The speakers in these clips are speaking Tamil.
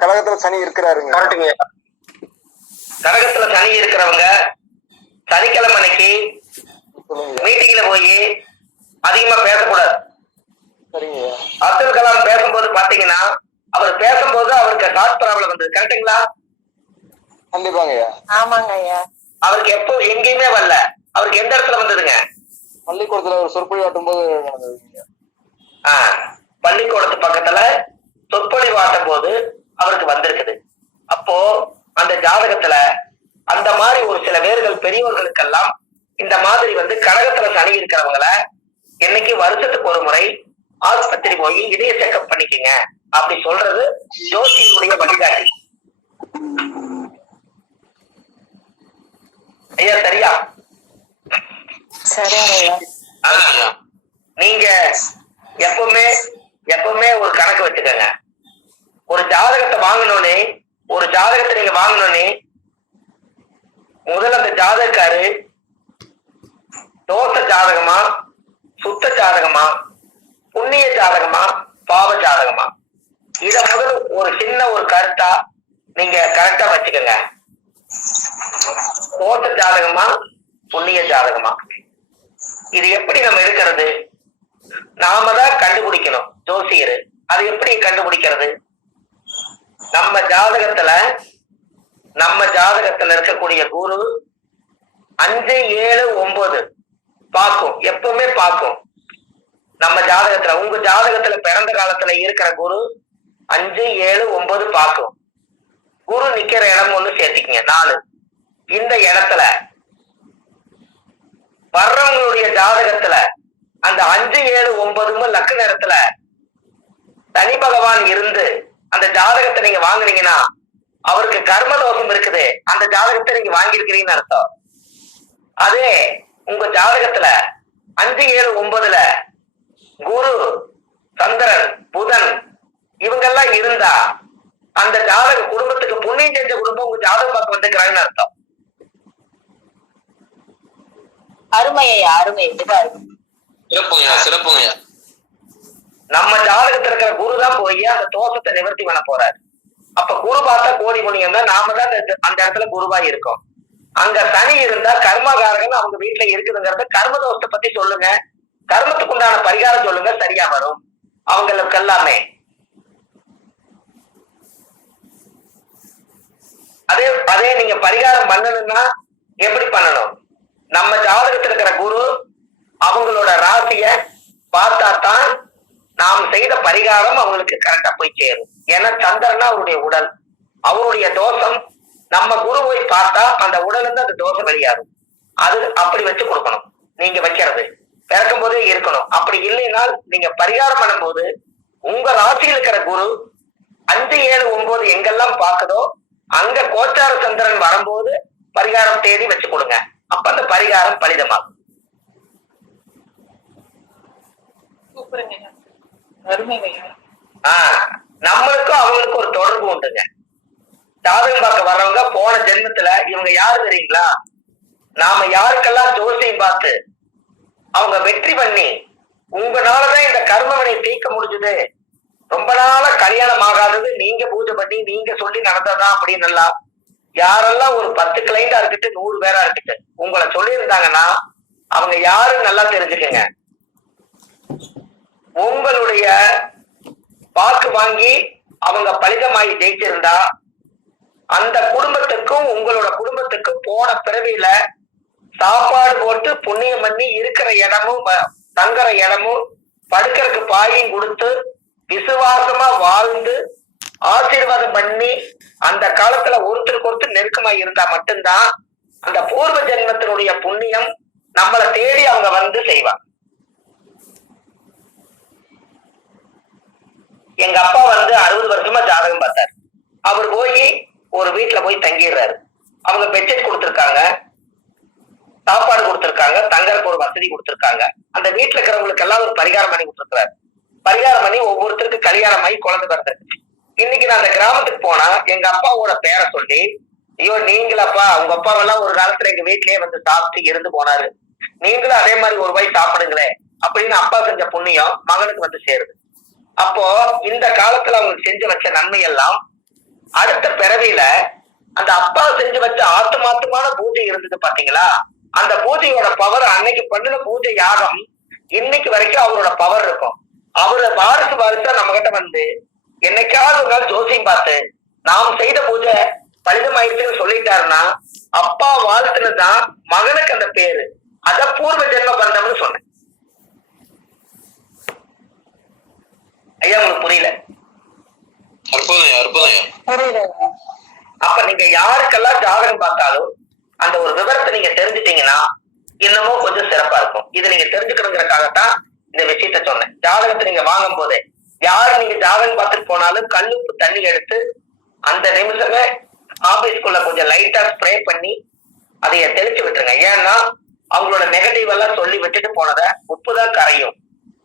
கடகத்துல சனி இருக்கிறாருங்க. கடகத்துல சனி இருக்கிறவங்க சனிக்கிழமை அன்னைக்கு மீட்டிங்ல போய் அதிகமா பேசக்கூடாது. அப்துல் கலாம் பேசும்போது பாத்தீங்கன்னா அவர் பேசும்போது அவருக்கு ஹார்ட் ப்ராப்ளம் வந்தது. கரெக்டுங்களா? கண்டிப்பாங்க ஐயா. ஆமாங்க ஐயா. அவருக்கு எப்போ எங்கேயுமே வரல. அவருக்கு எந்த இடத்துல வந்ததுங்க? பள்ளிக்கூடத்துல ஒரு சொற்பொழி ஆட்டும் போது நடந்ததுங்க. பள்ளிக்கூடத்து பக்கத்துல சொற்பொழிவு ஆட்டும் போது அவருக்கு வந்திருக்குது. அப்போ அந்த ஜாதகத்துல அந்த மாதிரி ஒரு சில பேர்கள் பெரியவர்களுக்கெல்லாம் இந்த மாதிரி கடகத்துல சனி இருக்கிறவங்கள என்னைக்கு வருஷத்துக்கு ஒரு முறை ஆஸ்பத்திரி போய் இதய செக்அப் பண்ணிக்கங்க அப்படி சொல்றது ஜோசியுடைய வழிகாட்டி. ஐயா சரியா? நீங்க எப்பவுமே ஒரு கணக்கு வச்சுக்கோங்க. ஒரு ஜாதகத்தை வாங்கணும்னே நீங்க வாங்கணும்னே முதல்ல அந்த ஜாதகக்காரு தோச ஜாதகமா, சுத்த ஜாதகமா, புண்ணிய ஜாதகமா, பாவ ஜாதகமா, இத முதல் ஒரு சின்ன ஒரு கருத்தா நீங்க கரெக்டா வச்சுக்கோங்க. தோச ஜாதகமா, புண்ணிய ஜாதகமா, இது எப்படி நம்ம எடுக்கிறது? நாம தான் கண்டுபிடிக்கணும். ஜோசியர் அது எப்படி கண்டுபிடிக்கிறது? நம்ம ஜாதகத்துல இருக்கக்கூடிய குரு 5, 7, 9 பார்க்கும். எப்பவுமே பார்க்கும். நம்ம ஜாதகத்துல உங்க ஜாதகத்துல பிறந்த காலத்துல இருக்கிற குரு 5, 7, 9 பார்க்கும். குரு நிக்கிற இடம் ஒண்ணு சேர்த்துக்கீங்க 4. இந்த இடத்துல வர்றவங்களுடைய ஜாதகத்துல அந்த 5, 7, 9 லக்ன இடத்துல சனி பகவான் இருந்து அந்த ஜாதகத்தை நீங்க வாங்குனீங்கன்னா அவருக்கு கர்ம தோஷம் இருக்குது. அந்த ஜாதகத்தை நீங்க வாங்கியிருக்கிறீங்கன்னு அர்த்தம். அதே உங்க ஜாதகத்துல 5, 7, 9 குரு, சந்திரன், புதன் இவங்கெல்லாம் இருந்தா அந்த ஜாதக குடும்பத்துக்கு புண்ணியம் செஞ்ச குடும்பம் உங்க ஜாதகம் பார்க்க வந்துக்கிறாங்கன்னு அர்த்தம். அருமையா, அருமை. சிறப்புங்கய்யா. நம்ம ஜாதகத்துல இருக்கிற குரு தான் போய் அந்த தோஷத்தை நிவர்த்தி பண்ண போறாரு. அப்ப குரு பார்த்தா கோடி புண்ணியம் தான். நாம தான் அந்த இடத்துல குருவா இருக்கோம். அங்க சனி இருந்தா கர்மகாரகன் அவங்க வீட்டுல இருக்குதுங்கிறத கர்ம தோஷத்தை பத்தி சொல்லுங்க. கர்மத்துக்கு உண்டான பரிகாரம் சொல்லுங்க, சரியா வரும் அவங்களுக்கு எல்லாமே. அதே நீங்க பரிகாரம் பண்ணணும்னா எப்படி பண்ணணும்? நம்ம ஜாதகத்துல இருக்கிற குரு அவங்களோட ராசிய பார்த்தா தான் நாம் செய்த பரிகாரம் அவங்களுக்கு கரெக்டா போய் சேரும். ஏன்னா சந்திரனா அவருடைய உடல், அவருடைய தோஷம் நம்ம குரு போய் பார்த்தா அந்த உடல் இருந்து அந்த தோஷம் வெளியாகும். அது அப்படி வச்சு கொடுக்கணும். நீங்க வைக்கிறது பிறக்கும் போதே இருக்கணும். அப்படி இல்லைனால் நீங்க பரிகாரம் பண்ணும்போது உங்க ராசியில் இருக்கிற குரு 5, 7, 9 எங்கெல்லாம் பார்க்குதோ அங்க கோச்சார சந்திரன் வரும்போது பரிகாரம் தேடி வச்சு கொடுங்க. அப்ப அந்த பரிகாரம் பலிதமாகும். நம்மளுக்கும் அவங்களுக்கும் ஒரு தொடர்பு உண்டுங்க. ஜாதகம் பார்க்க வர்றவங்க போன ஜென்மத்துல இவங்க யாரு தெரியுங்களா? நாம யாருக்கெல்லாம் ஜோசியம் பார்த்து அவங்க வெற்றி பண்ணி உங்களாலதான் இந்த கர்மவினை தீர்க்க முடிஞ்சது, ரொம்ப நாளா கல்யாணம் ஆகாதது நீங்க பூஜை பண்ணி நீங்க சொல்லி நடந்ததான் அப்படின்னு எல்லாம் யாரெல்லாம் ஒரு 10 கிளைண்டா இருக்கட்டும் 100 பேரா இருக்கட்டும் உங்களை சொல்லியிருந்தாங்கன்னா அவங்க யாருன்னு நல்லா தெரிஞ்சுக்கங்க. உங்களுடைய வாக்கு வாங்கி அவங்க பலிதமாகி ஜெயிச்சிருந்தா அந்த குடும்பத்துக்கும் உங்களோட குடும்பத்துக்கும் போன பிறவியில சாப்பாடு போட்டு புண்ணியம் பண்ணி இருக்கிற இடமும் தங்குற இடமும் படுக்கிறதுக்கு பாயும் கொடுத்து விசுவாசமா வாழ்ந்து ஆசீர்வாதம் பண்ணி அந்த காலத்துல ஒருத்தருக்கு ஒருத்தர் நெருக்கமா இருந்தா மட்டும்தான் அந்த பூர்வ ஜென்மத்தினுடைய புண்ணியம் நம்மளை தேடி அவங்க செய்வாங்க. எங்க அப்பா 60 வருஷமா ஜாதகம் பார்த்தாரு. அவர் போய் ஒரு வீட்டுல போய் தங்கிடுறாரு. அவங்க பெட்ஷீட் கொடுத்துருக்காங்க, சாப்பாடு கொடுத்துருக்காங்க, தங்கறதுக்கு ஒரு வசதி கொடுத்துருக்காங்க. அந்த வீட்டுல இருக்கிறவங்களுக்கு எல்லாம் ஒரு பரிகாரம் பண்ணி கொடுத்துருக்காரு. பரிகாரம் பண்ணி ஒவ்வொருத்தருக்கு கல்யாணம் ஆகி குழந்தை பிறந்தது. இன்னைக்கு நான் அந்த கிராமத்துக்கு போனா எங்க அப்பாவோட பேரை சொல்லி, ஐயோ நீங்களப்பா, உங்க அப்பாவெல்லாம் ஒரு காலத்துல எங்க வீட்லயே சாப்பிட்டு இருந்து போனாரு, நீங்களும் அதே மாதிரி ஒரு வாய் சாப்பிடுங்களேன் அப்படின்னு அப்பா செஞ்ச புண்ணியம் மகனுக்கு சேருது. அப்போ இந்த காலத்துல அவங்க செஞ்சு வச்ச நன்மை எல்லாம் அடுத்த பிறவியில அந்த அப்பா செஞ்சு வச்ச ஆத்துமாத்துமான பூஜை இருந்தது பாத்தீங்களா, அந்த பூஜையோட பவர் அன்னைக்கு பண்ணின பூஜை யாகம் இன்னைக்கு வரைக்கும் அவரோட பவர் இருக்கும். அவரோட வாரிசா நம்ம கிட்ட வந்து என்னைக்காவது ஒரு நாள் ஜோசியம் பார்த்து நாம் செய்த பூஜை பலிதமாயிடுச்சுன்னு சொல்லிட்டாருன்னா அப்பா வாழ்த்துனதுதான் மகனுக்கு அந்த பேரு. அத பூர்வ ஜென்ம பந்தம்னு சொன்னேன். ஐயா உங்களுக்கு புரியல? அப்ப நீங்க யாருக்கெல்லாம் ஜாதகம் பார்த்தாலும் அந்த ஒரு விவரத்தை நீங்க தெரிஞ்சுட்டீங்கன்னா இன்னமும் கொஞ்சம் சிறப்பா இருக்கும். இது நீங்க தெரிஞ்சுக்கணுங்கிறதுக்காகத்தான் இந்த விஷயத்த சொன்னேன். ஜாதகத்தை நீங்க வாங்கும் போதே யாரு நீங்க ஜாதகம் பார்த்துட்டு போனாலும் கல்லுப்பு தண்ணி எடுத்து அந்த நிமிஷமே ஆபீஸ்க்குள்ள கொஞ்சம் லைட்டா ஸ்ப்ரே பண்ணி அதைய தெளிச்சு விட்டுருங்க. ஏன்னா அவங்களோட நெகட்டிவ் எல்லாம் சொல்லி விட்டுட்டு போனத உப்பு தான் கரையும்.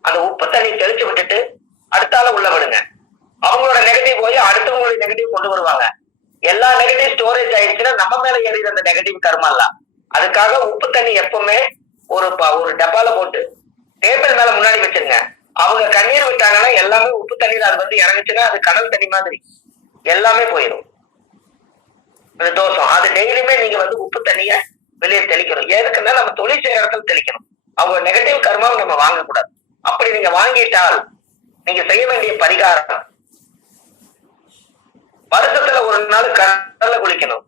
அந்த உப்பு தண்ணி தெளிச்சு விட்டுட்டு அடுத்தால உள்ள விடுங்க. அவங்களோட நெகட்டிவ் போய் அடுத்தவங்களுடைய நெகட்டிவ் கொண்டு வருவாங்க. எல்லா நெகட்டிவ் ஸ்டோரேஜ் ஆயிடுச்சுன்னா நம்ம மேல ஏறிது அந்த நெகட்டிவ் கர்மல்லாம். அதுக்காக உப்பு தண்ணி எப்பவுமே ஒரு டப்பால போட்டு டேபிள் மேல முன்னாடி வச்சிருங்க. அவங்க கண்ணீர் விட்டாங்கன்னா எல்லாமே உப்பு தண்ணீர் அது வந்து இறங்குச்சுன்னா அது கடல் தண்ணி மாதிரி எல்லாமே போயிடும். அது தோஷம். அது டெய்லியுமே நீங்க வந்து உப்பு தண்ணிய வெளியே தெளிக்கணும். எதுக்குன்னா நம்ம தொழில் செய்யற இடத்துல தெளிக்கணும். அவங்க நெகட்டிவ் கர்மாவை நம்ம வாங்கக்கூடாது. அப்படி நீங்க வாங்கிட்டால் நீங்க செய்ய வேண்டிய பரிகாரம், வருஷத்துல ஒரு நாள் கடல்ல குளிக்கணும்.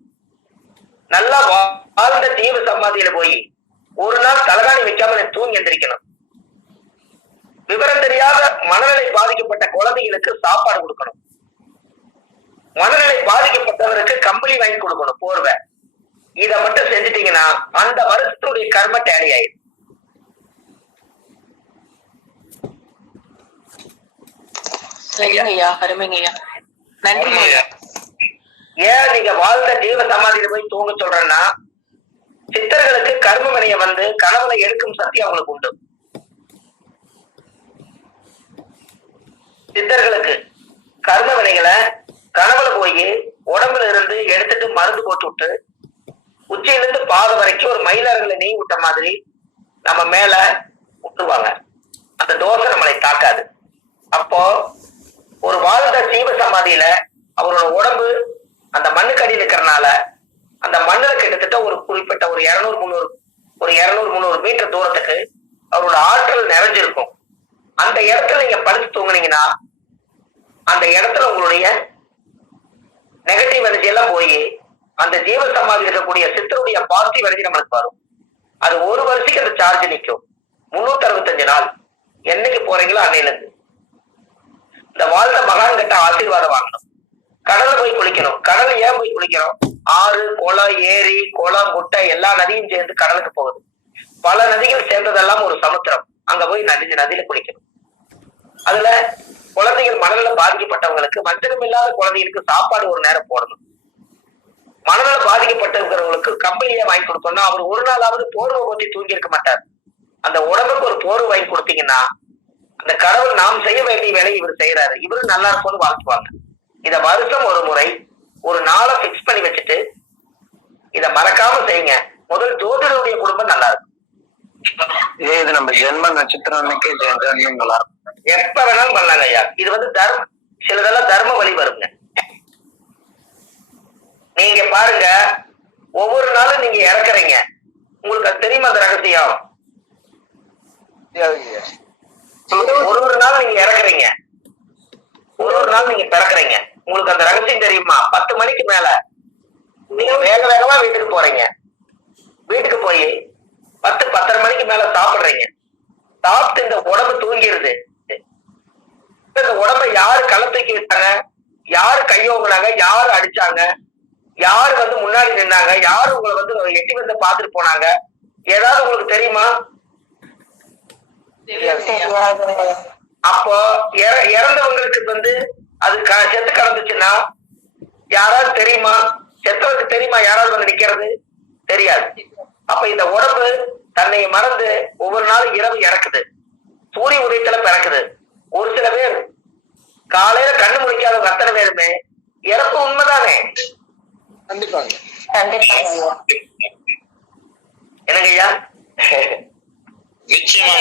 நல்லா வாழ்ந்த தீவு சமாதியில போய் ஒரு நாள் தலகாணி வைக்காம தூங்கி எந்திரிக்கணும். விவரம் தெரியாத மனநிலை பாதிக்கப்பட்ட குழந்தைகளுக்கு சாப்பாடு கொடுக்கணும். மனநிலை பாதிக்கப்பட்டவருக்கு கம்பளி வாங்கி கொடுக்கணும், போர்வை. இத மட்டும் செஞ்சுட்டீங்கன்னா அந்த வருஷத்துடைய கர்ம டேலி ஆயிடும். அருமைங்கய்யா, நன்றி. ஏன் நீங்க வாழ்ந்த ஜீவ சமாதியில போய் தூங்க சொல்றேன்னா, சித்தர்களுக்கு கர்ம வினைய வந்து கனவுல எடுக்கும் சக்தி அவங்களுக்கு உண்டு. சித்தர்களுக்கு கர்ம வினைகளை கனவுல போய் உடம்புல இருந்து எடுத்துட்டு மருந்து போட்டு விட்டு உச்சியிலிருந்து பாதம் வரைக்கும் ஒரு மயிலாறுகளை நீங்கி விட்ட மாதிரி நம்ம மேல விட்டுருவாங்க. அந்த தோசை நம்மளை தாக்காது. அப்போ ஒரு வாழ்ந்த ஜீவ சமாதியில அவரோட உடம்பு அந்த மண்ணுக்கு அடியில் இருக்கிறனால அந்த மண்ணுல கிட்டத்தட்ட ஒரு குறிப்பிட்ட ஒரு 200-300 மீட்டர் தூரத்துக்கு அவரோட ஆற்றல் நிறைஞ்சிருக்கும். அந்த இடத்துல நீங்க படுத்து தூங்குனீங்கன்னா அந்த இடத்துல உங்களுடைய நெகட்டிவ் எனர்ஜி எல்லாம் போய் அந்த ஜீவ சமாதி இருக்கக்கூடிய சித்தருடைய பாசிட்டிவ் எனர்ஜி நம்மளுக்கு வரும். அது ஒரு வருஷத்துக்கு அந்த சார்ஜ் நிற்கும். 365 நாள். என்னைக்கு போறீங்களோ அன்னையில இருந்து இந்த வாழ்ந்த மகான் கிட்ட ஆசீர்வாதம் வாங்கணும். கடல்ல போய் குளிக்கணும். கடல் ஏன் போய் குளிக்கணும்? ஆறு, குளம், ஏரி, குளம், குட்டை எல்லா நதியும் சேர்ந்து கடலுக்கு போகுது. பல நதிகள் சேர்ந்ததெல்லாம் ஒரு சமுத்திரம். அங்க போய் நதியில குளிக்கணும். அதுல குழந்தைகள் மனநல பாதிக்கப்பட்டவங்களுக்கு, மஞ்சளும் இல்லாத குழந்தைகளுக்கு சாப்பாடு ஒரு நேரம் போடணும். மனநல பாதிக்கப்பட்டவங்களுக்கு கம்பளியை வாங்கி கொடுக்கணும். அவர் ஒரு நாளாவது போர்வை போட்டி தூங்கி இருக்க மாட்டார். அந்த உடம்புக்கு ஒரு போர்வை வாங்கி கொடுத்தீங்கன்னா அந்த கடவுள் நாம் செய்ய வேண்டிய வேலையை இவர் செய்யறாரு, இவரு நல்லா இருக்கும்னு வாழ்த்துவாங்க. இத வருஷம் ஒரு முறை ஒரு நாளை பிக்ஸ் பண்ணி வச்சுட்டு இத மறக்காம செய்யுங்க. முதல் ஜோதிடருடைய குடும்பம் நல்லா இருக்கும். இது நம்ம ஜென்ம நட்சத்திரம் நல்லா இருக்கும். எப்ப வேணாலும் பண்ணலாங்க ஐயா. இது வந்து சிலதெல்லாம் தர்ம வழி வருங்க. நீங்க பாருங்க, ஒவ்வொரு நாளும் நீங்க இறக்குறீங்க. உங்களுக்கு அது தெரியுமா அந்த ரகசியம்? ஒரு நாள் நீங்க இறக்குறீங்க, ஒரு நாள் நீங்க பிறக்குறீங்க. உங்களுக்கு அந்த ரகசியம் தெரியுமா? 10 மணிக்கு மேல நீங்க வேக வேகமா வீட்டுக்கு போறீங்க. வீட்டுக்கு போய் 10-10:30 மணிக்கு மேல சாப்பிடுறீங்க. சாப்பிட்டு இந்த உடம்பு தூங்கிடுது. இந்த உடம்ப யாரு களத்தூக்கி விட்டாங்க, யாரு கையோங்குனாங்க, யாரு அடிச்சாங்க, யாரு வந்து முன்னாடி நின்னாங்க, யாரு உங்களை வந்து எட்டி வந்து பாத்துட்டு போனாங்க, ஏதாவது உங்களுக்கு தெரியுமா? அப்போ இறந்தவங்களுக்கு வந்து அது செத்து கிடந்துச்சுன்னா யாராவது தெரியுமா? செத்தவருக்கு தெரியுமா யாராவது வந்து நிக்கிறது? தெரியாது. அப்ப இந்த உடம்பு தன்னை மறந்து ஒவ்வொரு நாளும் இரவு இறக்குது, சூரிய உதயத்துல பிறக்குது. ஒரு சில பேர் காலையில கண்ணு முடிக்காதவங்க அத்தனை பேருமே இறப்பு உண்மைதானே? கண்டிப்பாங்க. என்னங்க ஐயா? நிச்சயமா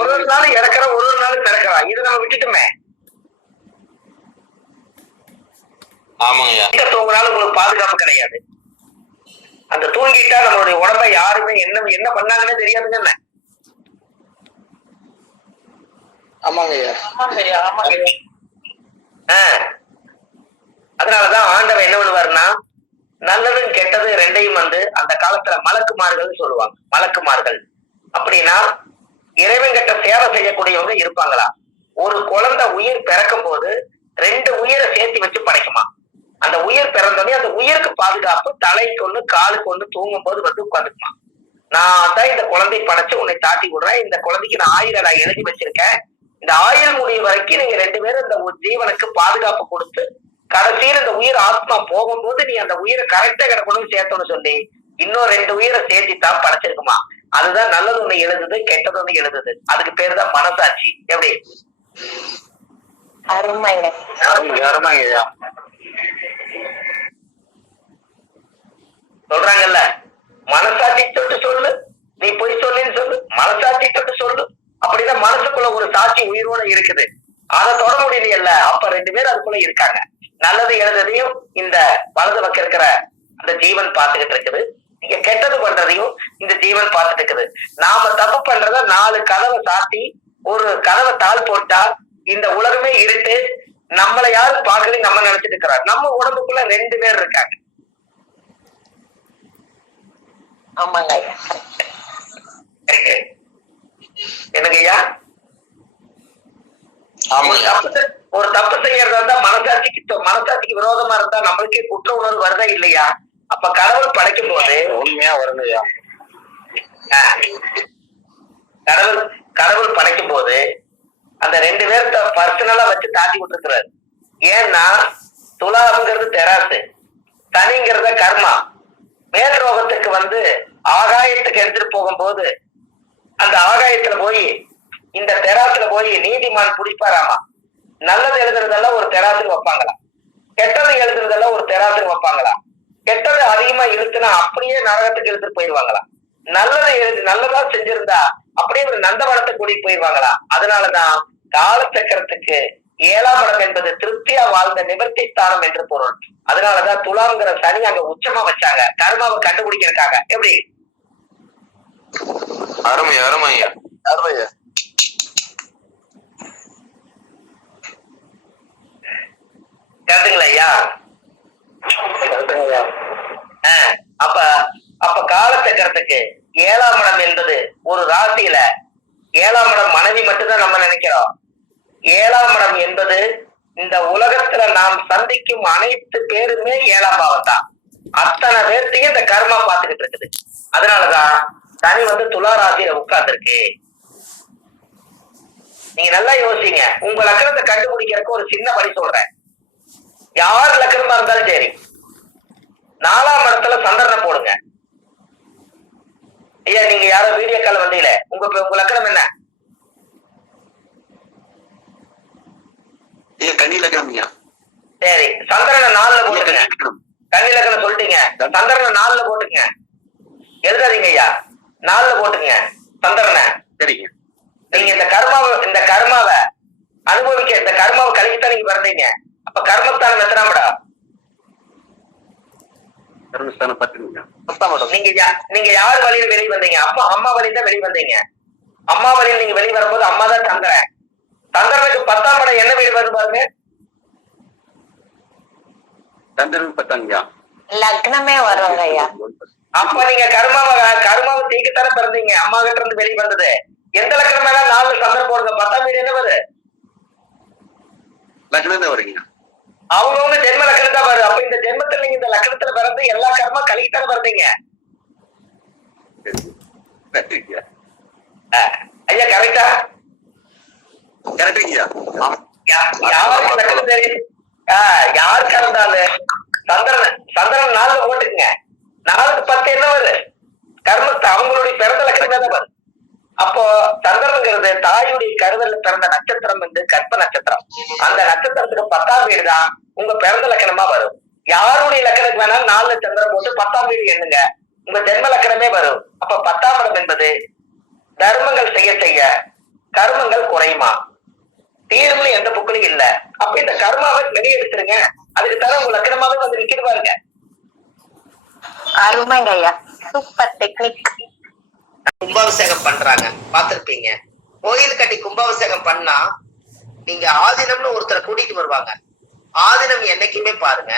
ஒரு நாள் இறக்குற, ஒரு நாள் பிறக்கிறா. இது நம்ம விட்டு தூங்கிட்டுமே. ஆமாங்கய்யா. எங்க தூங்கினாலும் உங்களுக்கு பாதுகாப்பு கிடையாது. அந்த தூங்கிட்டா நம்மளுடைய உடம்பை யாருமே என்ன பண்ணாங்கன்னே தெரியாதுங்க. ஆமாங்கய்யா. ஆமாங்கய்யா ஆமாங்கய்யா. அதனாலதான் ஆண்டவன் என்ன பண்ணுவாருன்னா, நல்லதும் கெட்டது ரெண்டையும் வந்து அந்த காலத்துல மலக்குமார்கள் சொல்லுவாங்க. மலக்குமார்கள் அப்படின்னா இறைவன் கிட்ட சேவை செய்யக்கூடியவங்க இருப்பாங்களா. ஒரு குழந்தை உயிர் பிறக்கும் போது 2 உயிரை சேர்த்து வச்சு படைக்குமா. அந்த உயிர் பிறந்தோடனே அந்த உயிருக்கு பாதுகாப்பு தலைக்கு ஒண்ணு காலுக்கு ஒண்ணு தூங்கும் போது வந்து உட்காந்துக்குமா. நான் தான் இந்த குழந்தை படைச்சு உன்னை தாட்டி விடுறேன், இந்த குழந்தைக்கு நான் 1000 நான் எழுதி வச்சிருக்கேன், இந்த 1000 முடிவு வரைக்கும் நீங்க 2 பேரும் இந்த ஜீவனுக்கு பாதுகாப்பு கொடுத்து கடைசியில் இந்த உயிர் ஆத்மா போகும்போது நீ அந்த உயிரை கரெக்டா கிடக்கணும்னு சேர்த்தோன்னு சொல்லி இன்னும் 2 உயிரை சேர்த்தித்தான் படைச்சிருக்குமா. அதுதான் நல்லது ஒண்ணு எழுதுது, கெட்டது ஒண்ணு எழுதுது. அதுக்கு பேரு தான் மனசாட்சி. எப்படி? அருமைங்க. அருமைங்கய்யா. சொல்றாங்கல்ல, மனசாட்சி தொட்டு சொல்லு, நீ பொய் சொல்லுன்னு சொல்லு, மனசாட்சி தொட்டு சொல்லு. அப்படின்னா மனசுக்குள்ள ஒரு சாட்சி உயிரோட இருக்குது, அதை தொட முடியலையல்ல. அப்ப 2 பேர் அதுக்குள்ள இருக்காங்க. நல்லது எழுதுறதையும் இந்த வலது பக்கம் இருக்கிற அந்த ஜீவன் பார்த்துக்கிட்டு இருக்குது, நீங்க கெட்டது பண்றதையும் இந்த ஜீவன் பார்த்துட்டு இருக்குது. நாம தப்பு பண்றத 4 கதவை சாத்தி ஒரு கதவை தாழ் போட்டா இந்த உலகமே இருட்டு, நம்மளை யாரும் பார்க்கல நம்ம நினைச்சிட்டு இருக்கிறார். நம்ம உடம்புக்குள்ள 2 பேர் இருக்காங்க. ஆமாங்க ஐயா. எனக்கு ஐயா ஒரு தப்பு செய்யறதா இருந்தா மனசாட்சிக்கு விரோதமா இருந்தா நம்மளுக்கே குற்ற உணர்வு வருதா இல்லையா? அப்ப கடவுள் படைக்கும் போது உண்மையா வருங்கய்யா. கடவுள் படைக்கும் போது அந்த 2 பேர்த்த பர்சனலா வச்சு தாட்டி விட்டுருக்கிறாரு. ஏன்னா துலாம்ங்கிறது தெராசு, சனிங்கிறத கர்மா. மேல் ரோகத்துக்கு வந்து ஆகாயத்துக்கு எடுத்துட்டு போகும்போது அந்த ஆகாயத்துல போய் இந்த தெராசுல போய் நீதிமான் பிடிப்பாராமா. நல்லது எழுதுறதெல்லாம் ஒரு தெராசுல வைப்பாங்களா, கெட்டது எழுதுறதெல்லாம் ஒரு தெராசுல வைப்பாங்களா. கெட்டது அதிகமா இழுத்துனா அப்படியே நரகத்துக்கு எடுத்துட்டு போயிருவாங்களா. நல்லதா செஞ்சிருந்தா அப்படியே ஒரு நந்தவனத்தை கூட்டிட்டு போயிருவாங்களா. அதனாலதான் காலச்சக்கரத்துக்கு 7ஆம் இடம் என்பது திருப்தியா வாழ்ந்த நிவர்த்தி ஸ்தானம் என்று பொருள். அதனாலதான் துலாம்ங்கிற சனி அங்க உச்சமா வச்சாங்க, கர்மாவை கண்டுபிடிக்கிறதுக்காக. எப்படி? அருமை அருமையா. அருமையா. கேட்டுங்களா ஐயா? அப்ப காலச்சக்கரத்துக்கு 7ஆம் இடம் என்பது ஒரு ராசியில 7ஆம் இடம் மனைவி மட்டும்தான் நம்ம நினைக்கிறோம். 7ஆம் இடம் என்பது இந்த உலகத்துல நாம் சந்திக்கும் அனைத்து பேருமே 7ஆம் பாவம் தான். அத்தனை பேர்த்தையும் இந்த கர்மா பார்த்துக்கிட்டு இருக்குது. அதனாலதான் சனி வந்து துலா ராசியில உட்கார்ந்துருக்கு. நீங்க நல்லா யோசிங்க. உங்க லக்கணத்தை கண்டுபிடிக்கிறதுக்கு ஒரு சின்ன வழி சொல்றேன். யார் லக்கணமா இருந்தாலும் சரி, 4ஆம் இடத்துல சந்திரனை போடுங்க. ஐயா நீங்க யாரோ வீடியோ கால் வந்தீங்களே, உங்க லக்கணம் என்ன? கன்னி லக்கணம். சரி, சந்திரனை 4ல போட்டுங்க. கன்னி லக்கணம் சொல்லிட்டீங்க, சந்திரனை 4ல போட்டுங்க. எழுதாதீங்க ஐயா, 4ல போட்டுங்க சந்திரனை. சரிங்க. நீங்க இந்த கர்மாவை அனுபவிக்க, இந்த கர்மாவை கழிக்கத்தான் நீங்க பிறந்தீங்க. அப்ப கர்மஸ்தானம் எத்தனாம் இடம்? கர்மஸ்தானம் 10. நீங்க யார் வழியில வெளியே வந்தீங்க? அம்மா வழியில தான் வெளியே வந்தீங்க. அம்மா வழியில நீங்க வெளியே வரும்போது அம்மா தான் சந்திரன். சந்திரனுக்கு 10ஆம் இடம் என்ன வீடு வருது பாருங்க. சந்திரன் 10. லக்னமே வருங்க ஐயா. அப்ப நீங்க கர்மாவை தீக்கத்தானே பிறந்தீங்க. அம்மா கிட்ட இருந்து வெளியே வந்தது. எந்த லக்கணம் மேல 4 சந்திரன் போடுங்க, 10ஆம் வீடு என்ன வருது? லக்னம் தான் வருங்க. அவங்கவுங்க ஜென்ம லக்கணம் தான் வருது. அப்ப இந்த ஜென்மத்துல நீங்க இந்த லக்கணத்துல பிறந்து எல்லா கர்மா கழிக்கத்தானே பிறந்தீங்க. ஐயா கரெக்டா? யாருக்கு லக்கணம் தெரியும்? யாருக்கா இருந்தாலும் சந்திரன் 4ல போட்டுக்குங்க. 4க்கு 10 என்ன வருது? கர்மத்தை அவங்களுடைய பிறந்த லக்கணம் தான் வருது. அப்போ சந்திரனுங்கிறது தாயுடைய கருவல்ல பிறந்த நட்சத்திரம் வந்து கற்ப நட்சத்திரம். அந்த நட்சத்திரத்துக்கு 10ஆம் வீடு தான் உங்க பிறந்த லக்கணமா வரும். யாருடைய லக்கணத்துக்கு வேணாலும் 4ல சந்திரன் போட்டு 10ஆம் வீடு எண்ணுங்க, உங்க ஜென்ம லக்கணமே வரும். அப்ப 10ஆம் இடம் என்பது தர்மங்கள் செய்ய செய்ய கர்மங்கள் குறையுமா. தீர்வுல எந்த புக்கிலும் இல்ல. அப்ப இந்த கர்மாவை வெளியே எடுத்துருங்க. அதுக்கு தர உங்க லக்கணமாவே வந்து நிக்கிது பாருங்க. அருமைங்க ஐயா, சூப்பர் டெக்னிக். கும்பாபிஷேகம் பண்றாங்க, பாத்திருப்பீங்க. கோயில் கட்டி கும்பாபிஷேகம் பண்ணா நீங்க ஆதீனம்னு ஒருத்தரை கூட்டிட்டு வருவாங்க. ஆதீனம் என்னைக்குமே பாருங்க,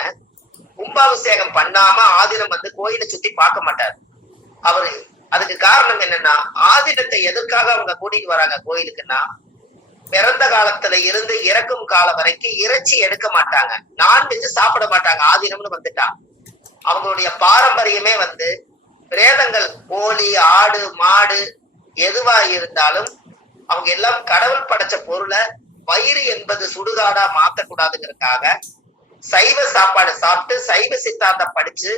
கும்பாபிஷேகம் பண்ணாம ஆதீனம் வந்து கோயிலை சுத்தி பார்க்க மாட்டாரு அவரு. அதுக்கு காரணம் என்னன்னா, ஆதீனத்தை எதற்காக அவங்க கூட்டிட்டு வராங்க கோயிலுக்குன்னா, பிறந்த காலத்துல இருந்து இறக்கும் காலம் வரைக்கும் இறைச்சி எடுக்க மாட்டாங்க, நான்வெஜ் சாப்பிட மாட்டாங்க. ஆதீனம்னு வந்துட்டா அவங்களுடைய பாரம்பரியமே வந்து பிரேதங்கள் கோழி ஆடு மாடு எதுவா இருந்தாலும் அவங்க எல்லாம் கடவுள் படைச்ச பொருளை வயிறு என்பது சுடுகாடா மாத்தக்கூடாதுங்கிறதுக்காக சைவ சாப்பாடு சாப்பிட்டு சைவ சித்தாந்தம் படிச்சு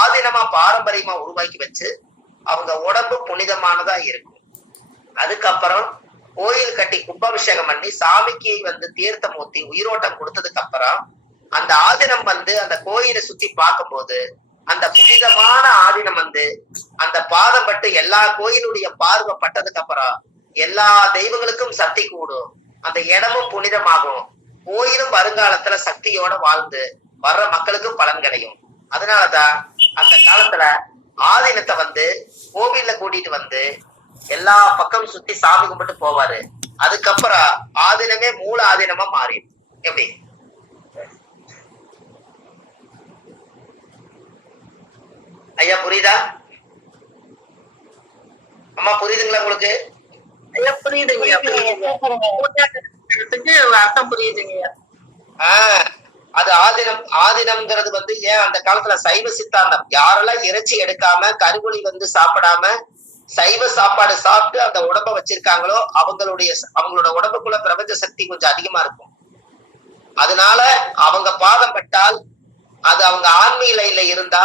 ஆதீனமா பாரம்பரியமா உருவாக்கி வச்சு அவங்க உடம்பு புனிதமானதா இருக்கும். அதுக்கப்புறம் கோயில் கட்டி கும்பாபிஷேகம் பண்ணி சாமிக்கு வந்து தீர்த்தம் ஊத்தி உயிரோட்டம் கொடுத்ததுக்கு அப்புறம் அந்த ஆதீனம் வந்து அந்த கோயிலை சுத்தி பார்க்கும்போது அந்த புனிதமான ஆதீனம் வந்து அந்த பாதம் பட்டு எல்லா கோயிலுடைய பார்வை பட்டதுக்கு அப்புறம் எல்லா தெய்வங்களுக்கும் சக்தி கூடும், அந்த இடமும் புனிதமாகும், கோயிலும் வருங்காலத்துல சக்தியோட வாழ்ந்து வர்ற மக்களுக்கும் பலன் கிடைக்கும். அதனாலதான் அந்த காலத்துல ஆதீனத்தை வந்து கோவில்ல கூட்டிட்டு வந்து எல்லா பக்கம் சுத்தி சாமி கும்பிட்டு போவாரு. அதுக்கப்புறம் ஆதீனமே மூல ஆதீனமா மாறிடும். எப்படி ஐயா புரியுதா? அம்மா புரியுதுங்களா உங்களுக்கு? ஐயா புரியுதுங்க, அர்த்தம் புரியுதுங்க. அது ஆதீனம். ஆதீனம்ங்கிறது வந்து ஏன் அந்த காலத்துல சைவ சித்தாந்தம், யாரெல்லாம் இறைச்சி எடுக்காம கருகுழி வந்து சாப்பிடாம சைவ சாப்பாடு சாப்பிட்டு அந்த உடம்ப வச்சிருக்காங்களோ அவங்களோட உடம்புக்குள்ள பிரபஞ்ச சக்தி கொஞ்சம் அதிகமா இருக்கும். அதனால அவங்க பாதம் பட்டால் அது அவங்க ஆன்மீக நிலையில இருந்தா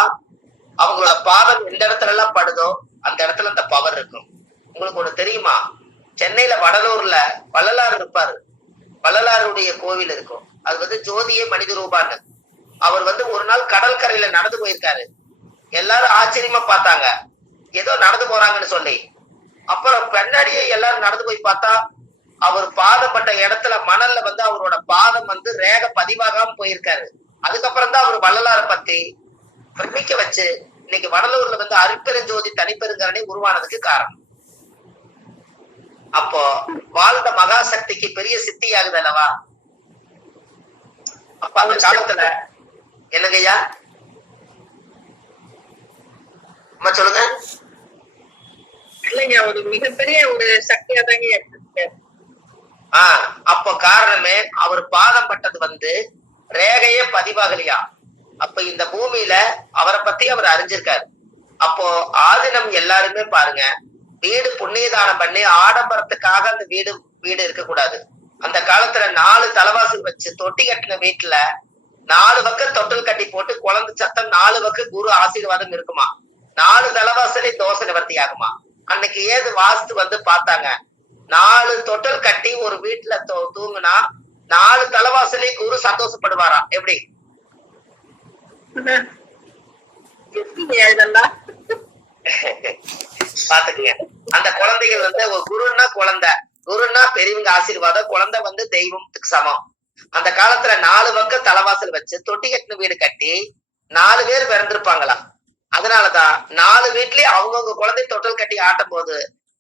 அவங்களோட பாதம் எந்த இடத்துல எல்லாம் படுதோ அந்த இடத்துல அந்த பவர் இருக்கும். உங்களுக்கு ஒண்ணு தெரியுமா? சென்னையில வடலூர்ல வள்ளலார் இருப்பாரு. வள்ளலாருடைய கோவில் இருக்கும். அது வந்து ஜோதியே மனித ரூபான்னு. அவர் வந்து ஒரு நாள் கடற்கரையில நடந்து போயிருக்காரு. எல்லாரும் ஆச்சரியமா பார்த்தாங்க, ஏதோ நடந்து போறாங்கன்னு சொல்லி. அப்புறம் பின்னாடியே எல்லாரும் நடந்து போய் பார்த்தா அவர் பாதப்பட்ட இடத்துல மணல்ல வந்து அவரோட பாதம் வந்து ரேக பதிவாகாம போயிருக்காரு. அதுக்கப்புறம் தான் அவர் வள்ளலாரை பத்தி பிரமிக்க வச்சு இன்னைக்கு வடலூர்ல வந்து அருட்பெருஞ்சோதி தனிப்பெருங்கரணை உருவானதுக்கு காரணம். அப்போ வாழ்ந்த மகாசக்திக்கு பெரிய சித்தி ஆகுது அல்லவா? அப்ப அந்த காலத்துல என்னங்கய்யா அம்மா சொல்லுங்க. இல்லைங்க, ஒரு மிகப்பெரிய ஒரு சக்தியா தாங்க. அப்ப காரணமே அவர் பாதம் பட்டது வந்து ரேகையே பதிவாகலையா. அப்ப இந்த பூமியில அவரை பத்தி அவர் அறிஞ்சிருக்காரு. அப்போ ஆதீனம் எல்லாருமே பாருங்க, வீடு புண்ணியதானம் பண்ணி ஆடம்பரத்துக்காக அந்த வீடு இருக்கக்கூடாது. அந்த காலத்துல 4 தலைவாசல் வச்சு தொட்டி கட்டின வீட்டுல 4 பக்கம் தொட்டல் கட்டி போட்டு குழந்தை சத்தம் 4 பக்கம் குரு ஆசீர்வாதம் இருக்குமா. 4 தலைவாசலே தோசை நிவர்த்தி ஆகுமா. அன்னைக்கு ஏது வாஸ்து வந்து பார்த்தாங்க, 4 தொட்டல் கட்டி ஒரு வீட்டுல தூங்குனா 4 தலைவாசலே குரு சந்தோஷப்படுவாரா. எப்படி பாத்துக்கங்க. அந்த குழந்தைகள் வந்து ஒரு குருன்னா குழந்தை, குருன்னா பெரியவங்க ஆசீர்வாதம், குழந்தை வந்து தெய்வத்துக்கு சமம். அந்த காலத்துல 4 பக்கம் தலைவாசல் வச்சு தொட்டி கட்டின வீடு கட்டி 4 பேர் பிறந்திருப்பாங்களாம். அதனாலதான் 4 வீட்லயும் அவங்கவுங்க குழந்தை தொட்டல் கட்டி ஆட்டும் போது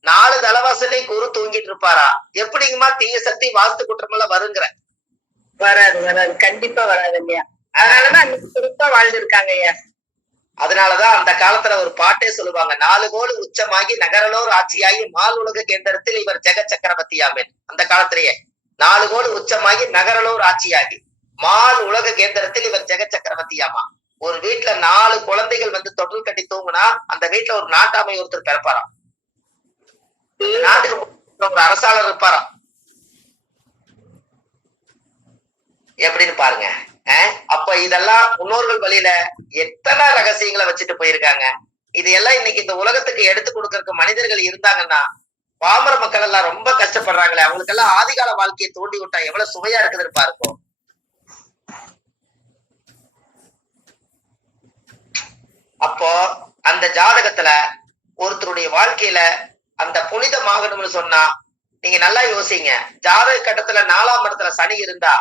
4 தலைவாசலையும் குரு தூங்கிட்டு இருப்பாரா. எப்படிங்கம்மா தீய சக்தி வாஸ்து குற்றமெல்லாம் வருங்கிற? வராது, கண்டிப்பா வராது இல்லையா. அதனாலதான் குறிப்பா வாழ்ந்திருக்காங்க ஐயா. அதனாலதான் அந்த காலத்துல ஒரு பாட்டே சொல்லுவாங்க, 4 கோடு உச்சமாகி நகரலோர் ஆட்சியாகி மால் உலக கேந்திரத்தில் இவர் ஜெக சக்கரவர்த்தியாமேன். அந்த காலத்திலேயே 4 கோடு உச்சமாகி நகரலோர் ஆட்சியாகி மால் உலக கேந்திரத்தில் இவர் ஜெக சக்கரவர்த்தியாமா. ஒரு வீட்டுல 4 குழந்தைகள் வந்து தொட்டில் கட்டி தூங்குனா அந்த வீட்டுல ஒரு நாட்டாமை ஒருத்தர் பிறப்பாராம். நாட்டுக்கு ஒரு அரசாளர் இருப்பாராம். எப்படின்னு பாருங்க. அப்ப இதெல்லாம் முன்னோர்கள் வழியில எத்தனை ரகசியங்களை வச்சுட்டு போயிருக்காங்க. இது எல்லாம் இன்னைக்கு இந்த உலகத்துக்கு எடுத்து கொடுக்கறதுக்கு மனிதர்கள் இருந்தாங்கன்னா, பாமர மக்கள் எல்லாம் ரொம்ப கஷ்டப்படுறாங்களே, அவங்களுக்கு எல்லாம் ஆதிகால வாழ்க்கையை தூண்டி விட்டா எவ்வளவு சுவையா இருக்குதுன்னு பாருங்க. அப்போ அந்த ஜாதகத்துல ஒருத்தருடைய வாழ்க்கையில அந்த புனிதமாகணும்னு சொன்னா நீங்க நல்லா யோசிங்க. ஜாதக கட்டத்துல 4ஆம் இடத்துல இடத்துல சனி இருந்தா,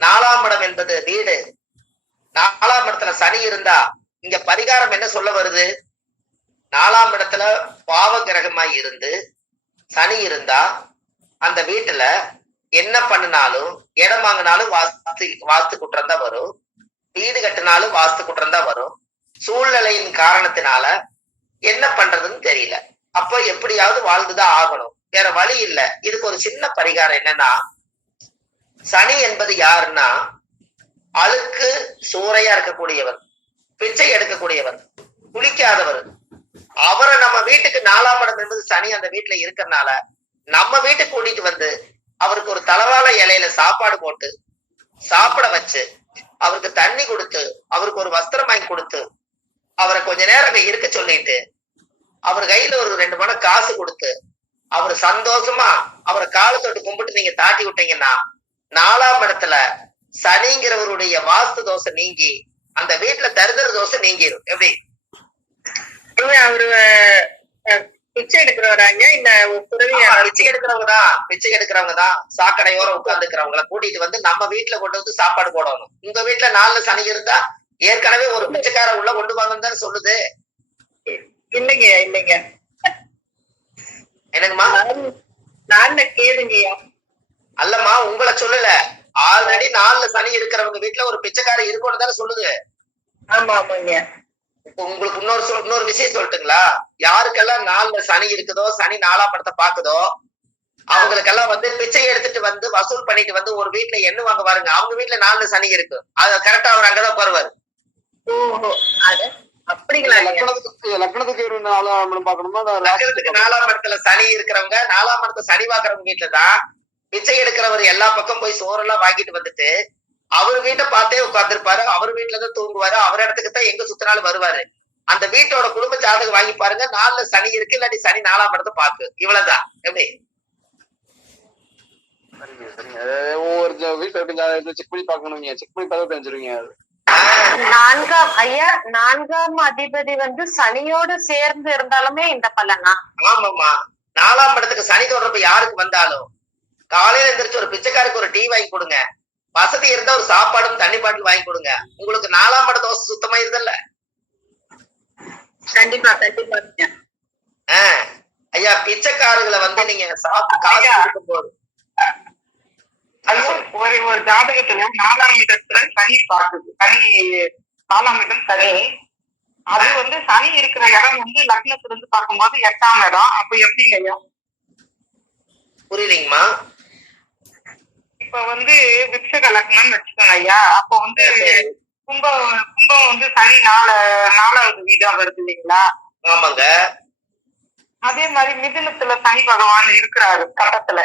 4ஆம் இடம் என்பது வீடு, 4ஆம் இடத்துல சனி இருந்தா இங்க பரிகாரம் என்ன சொல்ல வருது? 4ஆம் இடத்துல பாவ கிரகமாய் இருந்து சனி இருந்தா அந்த வீட்டுல என்ன பண்ணினாலும், இடம் வாங்கினாலும் வாஸ்து குற்றம் தான் வரும், வீடு கட்டினாலும் வாஸ்து குற்றம் தான் வரும். சூழ்நிலையின் காரணத்தினால என்ன பண்றதுன்னு தெரியல. அப்போ எப்படியாவது வாழ்ந்துதான் ஆகணும், வேற வழி இல்ல. இதுக்கு ஒரு சின்ன பரிகாரம் என்னன்னா, சனி என்பது யாருன்னா அழுக்கு சூறையா இருக்கக்கூடியவர், பிச்சை எடுக்கக்கூடியவர், குளிக்காதவர். அவரை நம்ம வீட்டுக்கு 4ஆம் இடம் என்பது சனி அந்த வீட்டுல இருக்கிறதுனால நம்ம வீட்டுக்கு கூட்டிட்டு வந்து அவருக்கு ஒரு தலவாழை இலையில சாப்பாடு போட்டு சாப்பிட வச்சு, அவருக்கு தண்ணி கொடுத்து, அவருக்கு ஒரு வஸ்திரம் வாங்கி கொடுத்து, அவரை கொஞ்ச நேரம் அங்க இருக்க சொல்லிட்டு, அவர் கையில ஒரு 2 மணி காசு கொடுத்து, அவர் சந்தோஷமா அவரை காலை தொட்டு கும்பிட்டு நீங்க தாட்டி விட்டீங்கன்னா 4ஆம் இடத்துல சனிங்கிறவருடைய வாஸ்து தோசை நீங்கி அந்த வீட்டுல தரித்திர தோசை நீங்கிடும். எப்படி? அவரு பிச்சை எடுக்கிறவராங்க இல்ல பிச்சை எடுக்கிறவங்க தான் சாக்கடையோர உட்கார்ந்துக்கிறவங்களை கூட்டிட்டு வந்து நம்ம வீட்டுல கொண்டு வந்து சாப்பாடு போடணும். உங்க வீட்டுல 4 சனி இருந்தா ஏற்கனவே ஒரு பிச்சைக்கார உள்ள கொண்டு வாங்கன்னு தானே சொல்லுது. இல்லைங்க இல்லைங்க, என்னங்கம்மா? 4 கேதுங்கய்யா. அல்லம்மா, உங்களை சொல்லல, ஆல்ரெடி 4 சனி இருக்கிறவங்க வீட்டுல ஒரு பிச்சைக்கார இருக்கும்னு தானே சொல்லுது. ஆமா ஆமாங்க. உங்களுக்கு இன்னொரு விஷயம் சொல்லட்டுங்களா? யாருக்கெல்லாம் 4 சனி இருக்குதோ, சனி 4ஆம் இடத்தை பாக்குதோ, அவங்களுக்கெல்லாம் வந்து பிச்சை எடுத்துட்டு வந்து வசூல் பண்ணிட்டு வந்து ஒரு வீட்டுல எண்ணு வாங்க பாருங்க, அவங்க வீட்டுல 4 சனி இருக்கு, அது கரெக்டா அவர் அங்கதான் வருவாரு. ஓஹோ, அது அப்படிங்களா? லக்னத்துக்கு 4ஆம் இடம் பாக்கணுமா? லக்னத்துக்கு 4ஆம் இடத்துல சனி இருக்கிறவங்க, 4ஆம் இடத்துல சனி பாக்குறவங்க வீட்டுலதான் பிச்சை எடுக்கிறவர் எல்லா பக்கம் போய் சோறெல்லாம் வாங்கிட்டு வந்துட்டு அவர் வீட்டை பார்த்தே உட்கார்ந்துருப்பாரு, அவர் வீட்டுலதான் தூங்குவாரு, அவர் இடத்துக்கு தான் எங்க சுத்தினாலும் வருவாரு. அந்த வீட்டோட குடும்ப ஜாதகம் வாங்கி பாருங்க, 4 சனி இருக்கு, இல்லாட்டி சனி 4ஆம் இடத்தை பாக்கு. இவ்வளவுதான். எப்படி? ஒவ்வொரு வீட்டுல இருக்க செக் பண்ணி பாக்கணும், செக் பண்ணி பார்த்தா தெரிஞ்சிருவீங்க. 4ஆம் அதிபதி வந்து சனியோடு சேர்ந்து இருந்தாலுமே இந்த பலனா? ஆமாமா, 4ஆம் இடத்துக்கு சனி தொடர்பு யாருக்கு வந்தாலும் காலையில எந்திரிச்சு ஒரு பிச்சைக்காருக்கு ஒரு டீ வாங்கி கொடுங்க, வசதி இருந்தா ஒரு சாப்பாடும் தண்ணி பாட்டில் வாங்கி கொடுங்க, உங்களுக்கு 4ஆம் இட தோசை சுத்தமா இருந்தல்ல. கண்டிப்பா கண்டிப்பா. ஐயா, பிச்சைக்காரர்களை வந்து நீங்க சாப்பிட்டு காசு கொடுக்கும் போது ஒரு ஜாதகத்துல 4ஆம் இடத்துல சனி பாக்குது, சனி 4ஆம் இடம் சனி, அது வந்து சனி இருக்கிற இடம் வந்து லக்னத்துல இருந்து பார்க்கும்போது 8ஆம் இடம். அப்ப எப்படிங்க ஐயா? புரியலீங்கம்மா? இப்ப வந்து விருச்சக லக்னம்னு வச்சுக்கோங்க ஐயா, அப்ப வந்து கும்பம் வந்து சனி 4வது வீடா வருது இல்லைங்களா? ஆமாங்க. அதே மாதிரி மிதுனத்துல சனி பகவான் இருக்கிறாரு கட்டத்துல,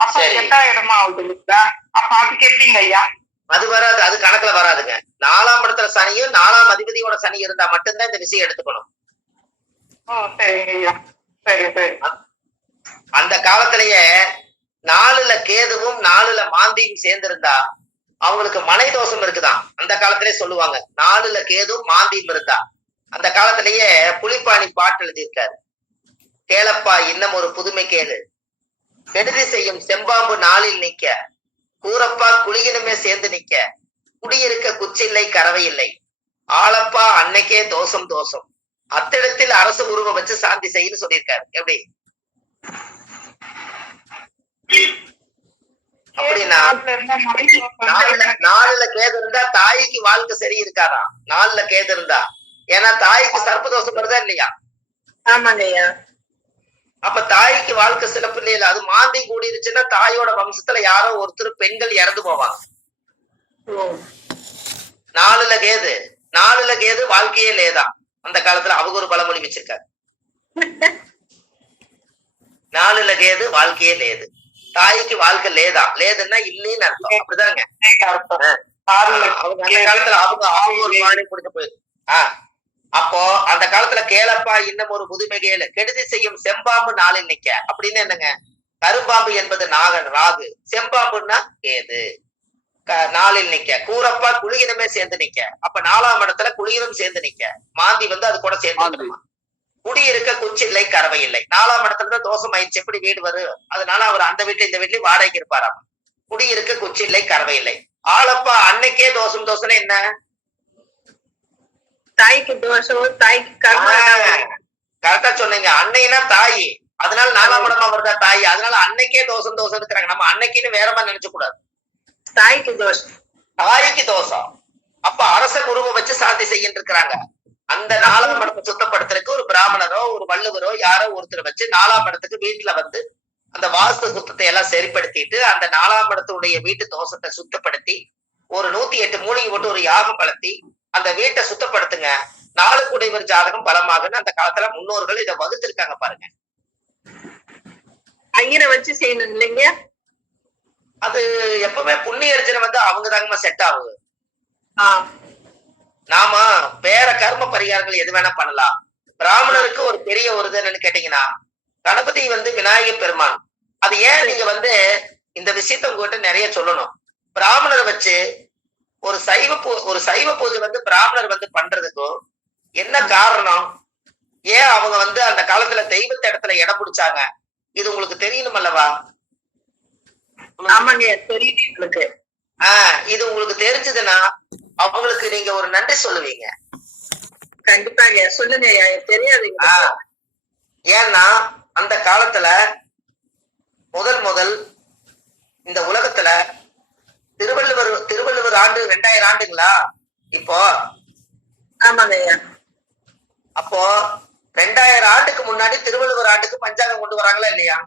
அப்ப 8ஆம் இடமா ஆகுது இல்லைங்களா? அப்ப அதுக்கு எப்படிங்க ஐயா? அது வராது, அது கணக்குல வராதுங்க. 4ஆம் இடத்துல சனியும் 4ஆம் அதிபதியோட சனி இருந்தா மட்டும்தான் இந்த விஷயம் எடுத்துக்கணும். ஓ சரிங்க ஐயா, சரி சரி. அந்த காலத்திலேயே 4ல கேதுவும் 4ல மாந்தியும் சேர்ந்திருந்தா அவங்களுக்கு மனை தோஷம் இருக்குதான் அந்த காலத்திலேயே சொல்லுவாங்க. 4ல கேதுவும் மாந்தியும் இருந்தா அந்த காலத்திலேயே புலிப்பாணி பாட்டு எழுதியிருக்காரு. கேளப்பா இன்னும் ஒரு புதுமை கேளு, கெடுதி செய்யும் செம்பாம்பு 4ல் நிக்க, கூறப்பா குளியினுமே சேர்ந்து நிக்க, குடியிருக்க குச்சில்லை கறவை இல்லை, ஆளப்பா அன்னைக்கே தோஷம் தோஷம், அத்திடத்தில் அரசு உருவம் வச்சு சாந்தி செய்யுன்னு சொல்லியிருக்காரு. எப்படி? அப்படின்னா 4ல கேது இருந்தா தாய்க்கு வாழ்க்கை சரி இருக்காதான். 4ல கேது இருந்தா, ஏன்னா தாய்க்கு சர்ப்பதோஷம் வருதா இல்லையா? ஆமாங்கய்யா. அப்ப தாய்க்கு வாழ்க்கை சிறப்பு இல்லையா? அது மாந்தி கூடிருச்சுன்னா தாயோட வம்சத்துல யாரோ ஒருத்தர் பெண்கள் இறந்து போவாங்க. 4ல கேது வாழ்க்கையே லேதான். அந்த காலத்துல அவங்க ஒரு பழமொழி வச்சிருக்காரு, 4ல கேது வாழ்க்கையே லேது, தாய்க்கு வாழ்க்கை லேதா. லேதுன்னா இல்லைன்னு அர்த்தம். அப்படிதாங்க அவங்க அந்த காலத்துல அவங்க ஒரு பாணி கொடுக்க போயிருக்கு. அப்போ அந்த காலத்துல கேளப்பா இன்னும் ஒரு புதுமை கேளு, கெடுதி செய்யும் செம்பாம்பு 4ல் நிக்க. அப்படின்னு என்னங்க? கரும்பாம்பு என்பது நாகன் ராகு, செம்பாம்புன்னா கேது, 4ல் நிக்க. கூறப்பா குளியினமே சேர்ந்து நிக்க. அப்ப 4ஆம் இடத்துல குளியினும் சேர்ந்து நிக்க, மாந்தி வந்து அது கூட சேர்ந்து. குடியிருக்க குச்சில்லை கறவை இல்லை, 4ஆம் இடத்துலதான் தோஷம் ஆயிடுச்சு, எப்படி வீடு வரும்? அதனால அவர் அந்த வீட்டுல இந்த வீட்லயும் வாடகைக்கு இருப்பாராம். குடியிருக்க குச்சி இல்லை கறவை இல்லை. ஆளப்பா அன்னைக்கே தோஷம் தோசனை என்ன? தாய்க்கு தோஷம், தாய்க்கு கர்மம். கரெக்டா சொன்னீங்க. அன்னைனா தாய், அதனால 4ஆம் இடமா வருதா தாய், அதனால அன்னைக்கே தோஷம் தோஷம் இருக்கிறாங்க. நம்ம அன்னைக்குன்னு வேற மாதிரி நினைச்ச கூடாது. தாய்க்கு தோஷம், தாய்க்கு தோஷம். அப்ப அரச குருவை வச்சு சாந்தி செய்யின்னு இருக்கிறாங்க. அந்த 4ஆம் இடத்தை சுத்தப்படுத்துறதுக்கு ஒரு பிராமணரோ ஒரு வள்ளுவரோ யாரோ ஒருத்தரை வச்சு 4ஆம் இடத்துக்கு வீட்டுல வந்து அந்த வாஸ்து சுத்தத்தை எல்லாம் சரிப்படுத்திட்டு அந்த 4ஆம் இடத்துடைய வீட்டு தோஷத்தை சுத்தப்படுத்தி ஒரு 108 மூலிகை போட்டு ஒரு யாகம் வளர்த்தி அந்த வீட்டை சுத்தப்படுத்துங்க. 4 குடைவர் ஜாதகம் பலமாகுன்னு அந்த காலத்துல முன்னோர்கள் இதை வகுத்திருக்காங்க பாருங்க. ஐயரை வச்சு செய்யணும் இல்லைங்க? அது எப்பவுமே புண்ணிய அர்ச்சனை வந்து அவங்க தாங்கம்மா செட் ஆகுது. நாம வேற கர்ம பரிகாரங்கள் எது வேணா பண்ணலாம். பிராமணருக்கு ஒரு பெரிய ஒரு இது என்னன்னு கேட்டீங்கன்னா, கணபதி வந்து விநாயக பெருமான். அது ஏன் நீங்க வந்து இந்த விஷயத்த உங்ககிட்ட நிறைய சொல்லணும். பிராமணரை வச்சு ஒரு சைவ பூஜை வந்து பிராமணர் வந்து பண்றதுக்கும் என்ன காரணம்? ஏன் அவங்க வந்து அந்த காலத்துல தெய்வத்த இடத்துல இடம் பிடிச்சாங்க? இது உங்களுக்கு தெரியணும் அல்லவா? ஆமாங்க, தெரியுது உங்களுக்கு. இது உங்களுக்கு தெரிஞ்சதுன்னா அவங்களுக்கு நீங்க ஒரு நன்றி சொல்லுவீங்க. கண்டிப்பாங்க, சொல்லுங்க. தெரியாதுங்க. ஏன்னா அந்த காலத்துல முதல் இந்த உலகத்துல திருவள்ளுவர் ஆண்டு 2000 ஆண்டுங்களா இப்போ? ஆமாங்க ஐயா. அப்போ 2000 ஆண்டுக்கு முன்னாடி திருவள்ளுவர் ஆண்டுக்கு பஞ்சாங்கம் கொண்டு வராங்களா இல்லையா?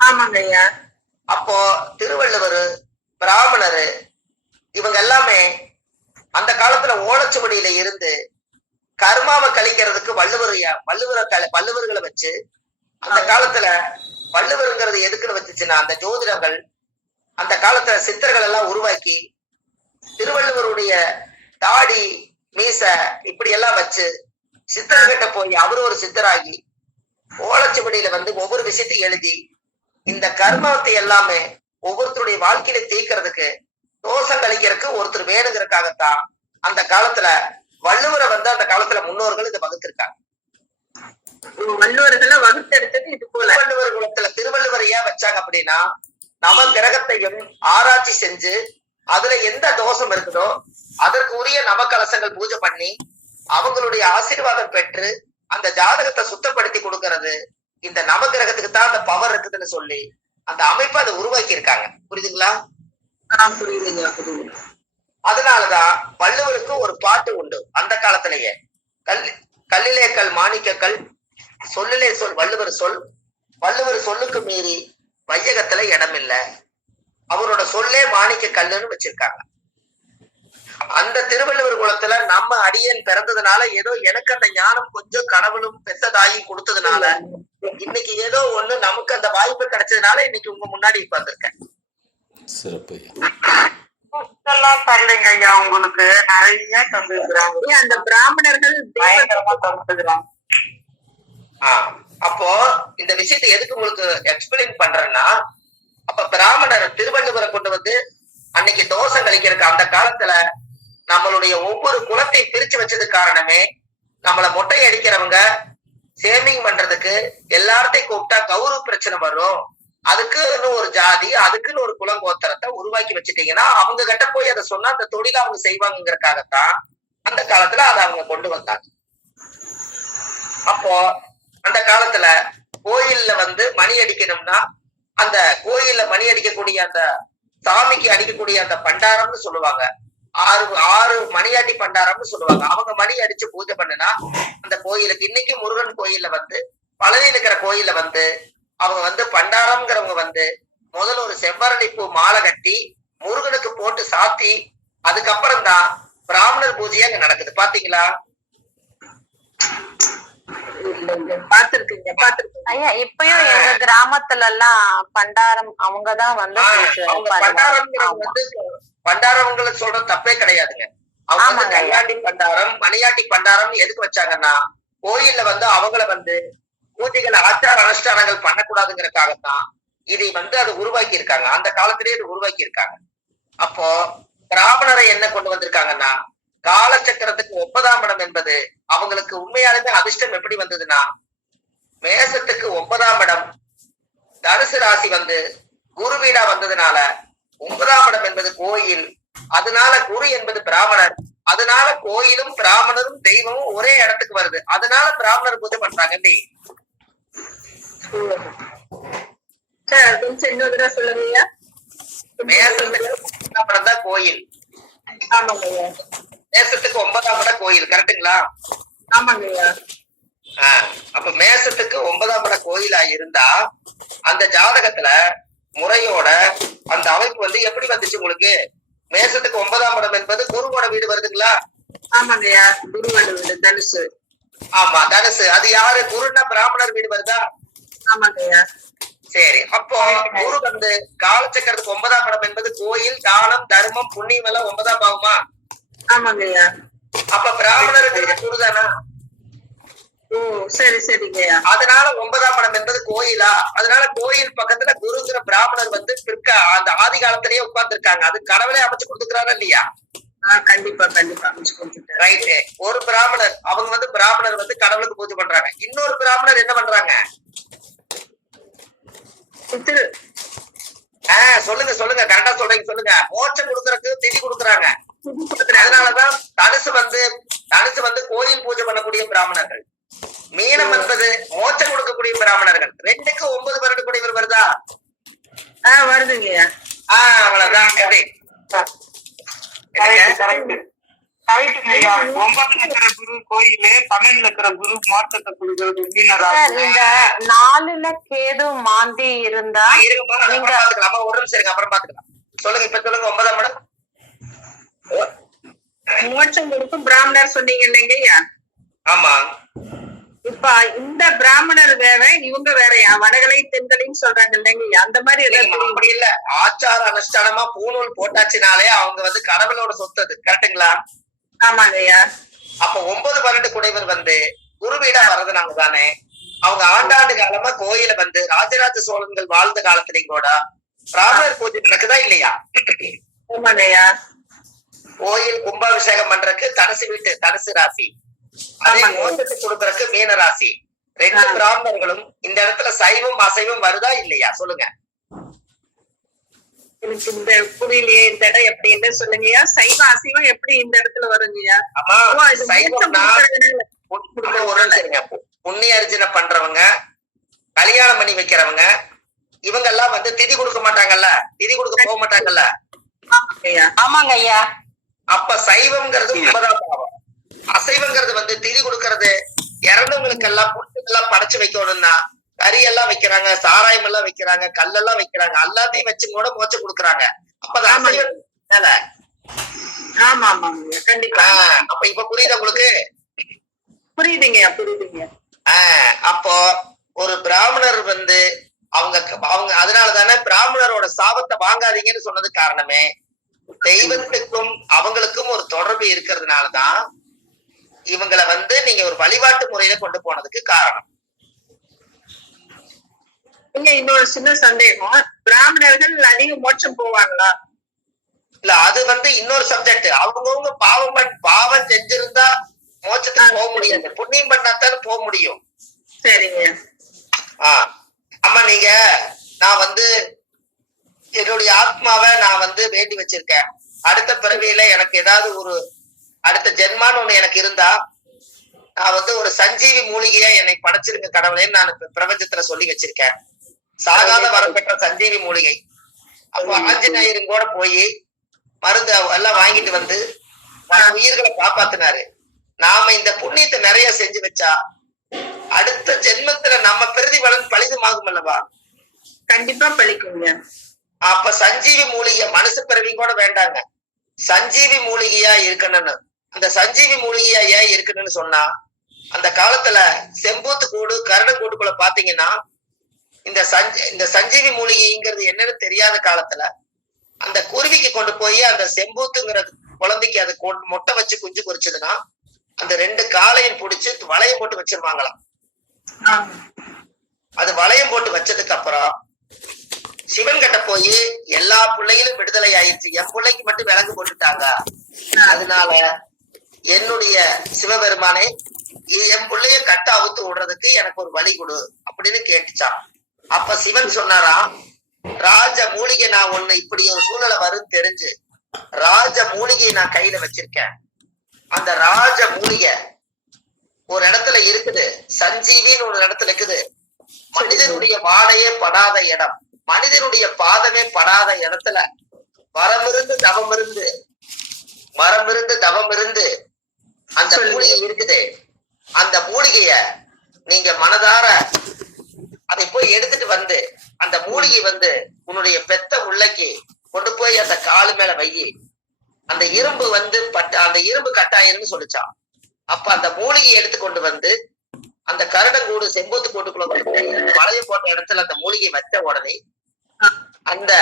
ஆமாங்க ஐயா. அப்போ திருவள்ளுவர், பிராமணரு இவங்க எல்லாமே அந்த காலத்துல ஓலைச்சுவடியில இருந்து கர்மாவை கழிக்கிறதுக்கு வள்ளுவர்களை வச்சு அந்த காலத்துல வள்ளுவருங்கிறது எதுக்குன்னு வச்சுச்சுன்னா அந்த ஜோதிடர்கள் அந்த காலத்துல சித்தர்கள் எல்லாம் உருவாக்கி திருவள்ளுவருடைய தாடி மீச இப்படி எல்லாம் வச்சு சித்தர்கிட்ட போய் அவரு ஒரு சித்தராகி ஓலைச்சுவடியில வந்து ஒவ்வொரு விஷயத்தையும் எழுதி இந்த கர்மத்தை எல்லாமே ஒவ்வொருத்தருடைய வாழ்க்கையில தீர்க்கிறதுக்கு தோஷம் கழிக்கிறதுக்கு ஒருத்தர் வேணுங்கிறதுக்காகத்தான் அந்த காலத்துல வள்ளுவரை வந்து அந்த காலத்துல முன்னோர்கள் இதை வகுத்திருக்காங்க. வள்ளுவர்களை வகுத்தெடுத்தது இது போல. திருவள்ளுவர் குலத்துல திருவள்ளுவர் ஏன் வச்சாங்க அப்படின்னா, நவ கிரகத்தையும் ஆராய்ச்சி செஞ்சு அதுல எந்த தோஷம் இருக்குதோ அதற்கு உரிய நவகலசங்கள் பூஜை பண்ணி அவங்களுடைய ஆசீர்வாதம் பெற்று அந்த ஜாதகத்தை சுத்தப்படுத்தி கொடுக்கறது இந்த நவகிரகத்துக்கு தான் அந்த பவர் இருக்குதுன்னு சொல்லி அந்த அமைப்பை அதை உருவாக்கி இருக்காங்க. புரியுதுங்களா? அதனாலதான் வள்ளுவருக்கு ஒரு பாட்டு உண்டு அந்த காலத்திலேயே. கல்லிலே கல் மாணிக்கக்கல், சொல்லிலே சொல் வள்ளுவர் சொல்லுக்கு மீறி வையகத்துல இடம் இல்லை, அவரோட சொல்லே மாணிக்க கல்லுன்னு வச்சிருக்காங்க. அந்த திருவள்ளுவர் குலத்துல நம்ம அடியன் பிறந்ததுனால ஏதோ எனக்கு அந்த ஞானம் கொஞ்சம் கனவுலும் பெத்ததாயி கொடுத்ததுனால இன்னைக்கு ஏதோ ஒண்ணு நமக்கு அந்த வாய்ப்பு கிடைச்சதுனால இன்னைக்கு உங்க முன்னாடி உட்கார்ந்துருக்கேன். சிறப்பு. தரலைங்க ஐயா, உங்களுக்கு நிறைய தந்துருக்குறாங்க. அந்த பிராமணர்கள் பயங்கரமா தந்துருக்குறாங்க. அப்போ இந்த விஷயத்தை எதுக்கு உங்களுக்கு எக்ஸ்பிளைன் பண்றேன்னா, அப்ப பிராமணர் திருவள்ளுவரை கொண்டு வந்து அன்னைக்கு தோஷம் கழிக்கிறதுக்கு அந்த காலத்துல நம்மளுடைய ஒவ்வொரு குலத்தை பிரிச்சு வச்சது காரணமே, நம்மள மொட்டை அடிக்கிறவங்க சேமிங் பண்றதுக்கு எல்லார்த்தையும் கூப்பிட்டா கௌரவ பிரச்சனை வரும், அதுக்குன்னு ஒரு ஜாதி அதுக்குன்னு ஒரு குலங்கோத்திரத்தை உருவாக்கி வச்சுட்டீங்கன்னா அவங்க கிட்ட போய் அதை சொன்னா அந்த தொழில அவங்க செய்வாங்கிறதுக்காகத்தான் அந்த காலத்துல அதை அவங்க கொண்டு வந்தாங்க. அப்போ அந்த காலத்துல கோயில்ல வந்து மணி அடிக்கணும்னா அந்த கோயில்ல மணி அடிக்கக்கூடிய அந்த சாமிக்கு அடிக்கக்கூடிய அந்த பண்டாரம்னு சொல்லுவாங்க, ஆறு மணியாட்டி பண்டாரம்னு சொல்லுவாங்க. அவங்க மணி அடிச்சு பூஜை பண்ணுனா அந்த கோயிலுக்கு இன்னைக்கு முருகன் கோயில்ல வந்து பழனியில் இருக்கிற கோயில்ல வந்து அவங்க வந்து பண்டாரம்ங்கிறவங்க வந்து முதல்ல ஒரு செவ்வரளி பூ மாலை கட்டி முருகனுக்கு போட்டு சாத்தி அதுக்கப்புறம் தான் பிராமணர் பூஜையே அங்க நடக்குது. பாத்தீங்களா? ஐயா இப்பயும் எங்க கிராமத்துல எல்லாம் பண்டாரம் அவங்கதான் வந்து பண்டாரவங்களை சொல்ற தப்பே கிடையாதுங்க. அவங்க கல்யாண்டி பண்டாரம் மணியாட்டி பண்டாரம் எதுக்கு வச்சாங்கன்னா கோயில்ல வந்து அவங்கள வந்து பூஜைகள் ஆச்சார அனுஷ்டானங்கள் பண்ணக்கூடாதுங்கிறதுக்காகத்தான் இதை வந்து அதை உருவாக்கி இருக்காங்க. அந்த காலத்திலேயே இது உருவாக்கி இருக்காங்க. அப்போ பிராமணரை என்ன கொண்டு வந்திருக்காங்கன்னா, காலச்சக்கரத்துக்கு 9ஆம் இடம் என்பது அவங்களுக்கு உண்மையாலுமே அதிர்ஷ்டம் எப்படி வந்ததுன்னா, மேசத்துக்கு 9ஆம் இடம் தனுசு ராசி வந்து குரு வீடா வந்ததுனால 9ஆம் இடம் என்பது கோயில், அதனால குரு என்பது பிராமணர், அதனால கோயிலும் பிராமணரும் தெய்வமும் ஒரே இடத்துக்கு வருது, அதனால பிராமணர் பூஜை பண்றாங்க. சார் கொஞ்சம் இன்னொரு தடவை சொல்லுங்கய்யா. மேசத்துக்கு 9ஆம் இடம் தான் கோயில். ஆமாங்கய்யா. மேசத்துக்கு 9ஆம் இடம் கோயில், கரெக்டுங்களா? ஆமாங்கய்யா. அப்ப மேசத்துக்கு 9ஆம் இடம் கோயிலா இருந்தா அந்த ஜாதகத்துல முறையோட அந்த அமைப்பு வந்து எப்படி வந்துச்சு உங்களுக்கு? மேசத்துக்கு 9ஆம் இடம் என்பது குருவோட வீடு வருதுங்களா? ஆமாங்கய்யா, குருவோட வீடு தனுசு. ஆமா, தனுசு. அது யாரு? குருன்னா பிராமணர் வீடு வருதா? ஆமாங்கய்யா. சரி, அப்போ குரு வந்து காலச்சக்கரத்துக்கு 9ஆம் இடம் என்பது கோயில், தானம், தர்மம், புண்ணியம் எல்லாம் 9ஆம் பாவமா? ஆமாங்கய்யா. அப்ப பிராமணருக்கு குருதானா? ஓ சரி சரிங்கய்யா. அதனால 9ஆம் இடம் என்பது கோயிலா? அதனால கோயில் பக்கத்துல குருங்கிற பிராமணர் வந்து பிற்க அந்த ஆதி காலத்திலேயே உட்கார்ந்து இருக்காங்க. அது கடவுளே அமைச்சு கொடுத்துக்கிறாரா இல்லையா? கண்டிப்பா கண்டிப்பா அமைச்சு கொடுத்துட்டாரு. ரைட்டு. ஒரு பிராமணர், அவங்க வந்து பிராமணர் வந்து கடவுளுக்கு பூஜை பண்றாங்க. இன்னொரு பிராமணர் என்ன பண்றாங்க? சொல்லுங்க சொல்லுங்க, கரெக்டா சொல்றீங்க, சொல்லுங்க. மோட்சம் கொடுக்கறதுக்கு திதி கொடுக்குறாங்க. அதனாலதான் தனுசு வந்து கோயில் பூஜை பண்ணக்கூடிய பிராமணர்கள். மீனம் என்பது மோட்சம் கொடுக்கக்கூடிய பிராமணர்கள். 2க்கு 9 வருடக்கூடியவர் வருதா? வருதுங்கய்யா. அவ்வளவுதான். எப்படி? கரெக்டுங்கய்யா. 9ல இருக்கிற குரு கோயிலு, 12ல இருக்கிற குரு மோட்சத்தை கொடுக்கிறது. இந்த 4ல கேது மாந்தி இருந்தா அப்புறம் பாத்துக்கலாம். ஒரு நிமிஷம் இருங்க, அப்புறம் பாத்துக்கலாம். சொல்லுங்க, இப்ப சொல்லுங்க. 9ஆம் இடம் மோட்சம் கொடுக்கும் பிராமணர் சொன்னீங்க இல்லைங்கய்யா? ஆமா. இப்ப இந்த பிராமணர் வேற, இவங்க வேறயா? வடகலை தென்கலைன்னு சொல்றாங்க இல்லைங்கய்யா? அந்த மாதிரி அப்படி இல்ல. ஆச்சார அனுஷ்டானமா பூநூல் போட்டாச்சுனாலே அவங்க வந்து கடவுளோட சொத்து. கரெக்டுங்களா? ஆமாங்கய்யா. அப்ப 9, 12 குடைவர் வந்து குருவீடா வர்றதுனால தானே அவங்க ஆண்டாண்டு காலமா கோயில வந்து ராஜராஜ சோழன்கள் வாழ்ந்த காலத்திலையும் கூட பிராமணர் பூஜை நடக்குதா இல்லையா? ஆமாங்கய்யா. கோயில் கும்பாபிஷேகம் பண்றதுக்கு தனுசு வீட்டு தனுசு ராசி, அதே மோட்சத்துக்கு கொடுக்கறதுக்கு மீன ராசி. 2 பிராமணர்களும் இந்த இடத்துல சைவம் அசைவம் வருதா இல்லையா? சொல்லுங்க. எனக்கு இந்த புரியலையே, இந்த இடம் எப்படின்னு சொல்லுங்கய்யா. சைவ அசைவம் எப்படி இந்த இடத்துல வருங்கய்யா? புண்ணிய அர்ச்சனை பண்றவங்க, கல்யாணம் பண்ணி வைக்கிறவங்க, இவங்க எல்லாம் வந்து திதி கொடுக்க மாட்டாங்கல்ல, திதி கொடுக்க போக மாட்டாங்கல்ல. ஆமாங்க ஐயா. அப்ப சைவம்ங்கிறது 9ஆம் பாவம், அசைவங்கிறது வந்து திதி கொடுக்கறது. இறந்தவங்களுக்கு எல்லாம் புட்டெல்லாம் படைச்சு வைக்கணும்னா கறி எல்லாம் வைக்கிறாங்க, சாராயம் எல்லாம் வைக்கிறாங்க, கல்லெல்லாம் வைக்கிறாங்க, எல்லாத்தையும் வச்சு கூட மோட்சம் கொடுக்குறாங்க. அப்ப ஆமா ஆமாங்க கண்டிப்பா. அப்ப இப்ப புரியுது உங்களுக்கு? புரியுதுங்கய்யா புரியுதுங்க. அப்போ ஒரு பிராமணர் வந்து அவங்க அதனாலதானே பிராமணரோட சாபத்தை வாங்காதீங்கன்னு சொன்னது காரணமே தெய்வத்துக்கும் அவங்களுக்கும் ஒரு தொடர்பு இருக்கிறதுனாலதான் இவங்களை வந்து நீங்க ஒரு வழிபாட்டு முறையில கொண்டு போனதுக்கு காரணம். இன்னொரு சின்ன சந்தேகம், பிராமணர்கள் அதிக மோட்சம் போவாங்களா? இல்ல, அது வந்து இன்னொரு சப்ஜெக்ட். அவங்கவுங்க பாவம் செஞ்சிருந்தா மோட்சத்துக்கு போக முடியாது, புண்ணியம் பண்ணாதான் போக முடியும். சரிங்க. ஆமா, நீங்க நான் வந்து என்னுடைய ஆத்மாவை நான் வந்து வேண்டி வச்சிருக்கேன், அடுத்த பிறவியில எனக்கு ஏதாவது ஒரு அடுத்த ஜென்மான்னு ஒண்ணு எனக்கு இருந்தா நான் வந்து ஒரு சஞ்சீவி மூலிகையா என்னை படைச்சிருக்க கடவுளேன்னு நான் பிரபஞ்சத்துல சொல்லி வச்சிருக்கேன். சாகாத வரம் பெற்ற சஞ்சீவி மூலிகை. அப்போ ஆஞ்சநேயரும் கூட போய் மருந்து எல்லாம் வாங்கிட்டு வந்து உயிர்களை காப்பாத்தினாரு. நாம இந்த புண்ணியத்தை நிறைய செஞ்சு வச்சா அடுத்த ஜென்மத்துல நம்ம பிரதி பலன் பலிதமாகும் அல்லவா? கண்டிப்பா பலிக்குங்க. அப்ப சஞ்சீவி மூலிகை மனுஷ பிறவி கூட வேண்டாங்க, சஞ்சீவி மூலிகையா இருக்கணும்னு. அந்த சஞ்சீவி மூலிகையா ஏன் இருக்கணும்னு சொன்னா, அந்த காலத்துல செம்பூத்து கூடு கருடங்கூட்டுக்குள்ள பாத்தீங்கன்னா இந்த சஞ்சீவி மூலிகைங்கிறது என்னன்னு தெரியாத காலத்துல அந்த குருவிக்கு கொண்டு போய் அந்த செம்பூத்துங்கிற குழந்தைக்கு அது முட்டை வச்சு குஞ்சு பொரிச்சதுன்னா அந்த 2 காலையும் பிடிச்சு வளையம் போட்டு வச்சிருவாங்களாம். அது வளையம் போட்டு வச்சதுக்கு அப்புறம் சிவன் கிட்ட போய் எல்லா பிள்ளைகளும் விடுதலை ஆயிடுச்சு, என் பிள்ளைக்கு மட்டும் விலங்கு போட்டுட்டாங்க, அதனால என்னுடைய சிவபெருமானே என் பிள்ளைய கட்ட அவுத்து விடுறதுக்கு எனக்கு ஒரு வழி கொடு அப்படின்னு கேட்டுச்சான். அப்ப சிவன் சொன்னாராம், ராஜ மூலிகை நான் ஒண்ணு இப்படி ஒரு சூழ்நிலை வரும் தெரிஞ்சு ராஜ மூலிகையை நான் கையில வச்சிருக்கேன். அந்த ராஜ மூலிகை ஒரு இடத்துல இருக்குது, சஞ்சீவின்னு ஒரு இடத்துல இருக்குது. மனிதனுடைய வாடையே படாத இடம், மனிதனுடைய பாதமே படாத இடத்துல மரமிருந்து தவம் இருந்து அந்த மூலிகை இருக்குது. அந்த மூலிகைய நீங்க மனதார அதை போய் எடுத்துட்டு வந்து அந்த மூலிகை வந்து உன்னுடைய பெத்த உள்ளைக்கு கொண்டு போய் அந்த காலு மேல வையி. அந்த இரும்பு வந்து அந்த இரும்பு கட்டாயம்னு சொல்லிச்சான். அப்ப அந்த மூலிகையை எடுத்து கொண்டு வந்து அந்த கரடங்கூடு செம்போத்து கூட்டுக்குள்ள வளைய போட்ட இடத்துல அந்த மூலிகை வச்ச உடனே அந்த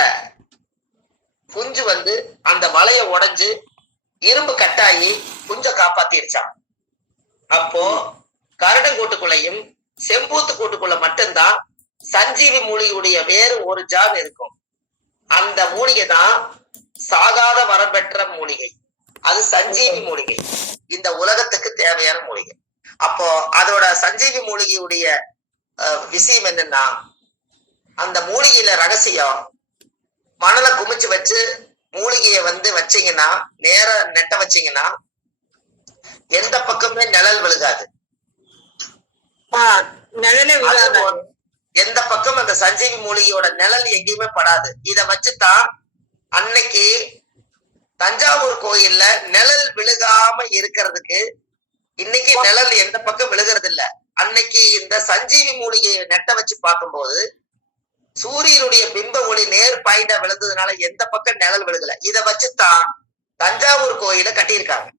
குஞ்சு வந்து அந்த வளைய உடைஞ்சு இரும்பு கட்டாயி குஞ்ச காப்பாத்திருச்சான். அப்போ கரடங்கூட்டுக்குள்ளையும் செம்பூத்து கூட்டுக்குள்ள மட்டும்தான் சஞ்சீவி மூலிகையுடைய வேறு ஒரு ஜான் இருக்கும். அந்த மூலிகை தான் சாகாத வரம் பெற்ற மூலிகை. அது சஞ்சீவி மூலிகை, இந்த உலகத்துக்கு தேவையான மூலிகை. அப்போ அதோட சஞ்சீவி மூலிகையுடைய விஷயம் என்னன்னா, அந்த மூலிகையில ரகசியம் மணலை குமிச்சு வச்சு மூலிகைய வந்து வச்சீங்கன்னா, நேர நெட்ட வச்சீங்கன்னா எந்த பக்கமே நிழல் விழுகாது. எந்த பக்கம் அந்த சஞ்சீவி மூலிகையோட நிழல் எங்கேயுமே படாது. இத வச்சுதான் அன்னைக்கு தஞ்சாவூர் கோயில்ல நிழல் விழுகாம இருக்கிறதுக்கு, இன்னைக்கு நிழல் எந்த பக்கம் விழுகிறது இல்ல. அன்னைக்கு இந்த சஞ்சீவி மூலிகையை நெட்ட வச்சு பார்க்கும்போது சூரியனுடைய பிம்ப ஒளி நேர் பாயிண்டா விழுந்ததுனால எந்த பக்கம் நிழல் விழுகல. இத வச்சுதான் தஞ்சாவூர் கோயில கட்டியிருக்காங்க.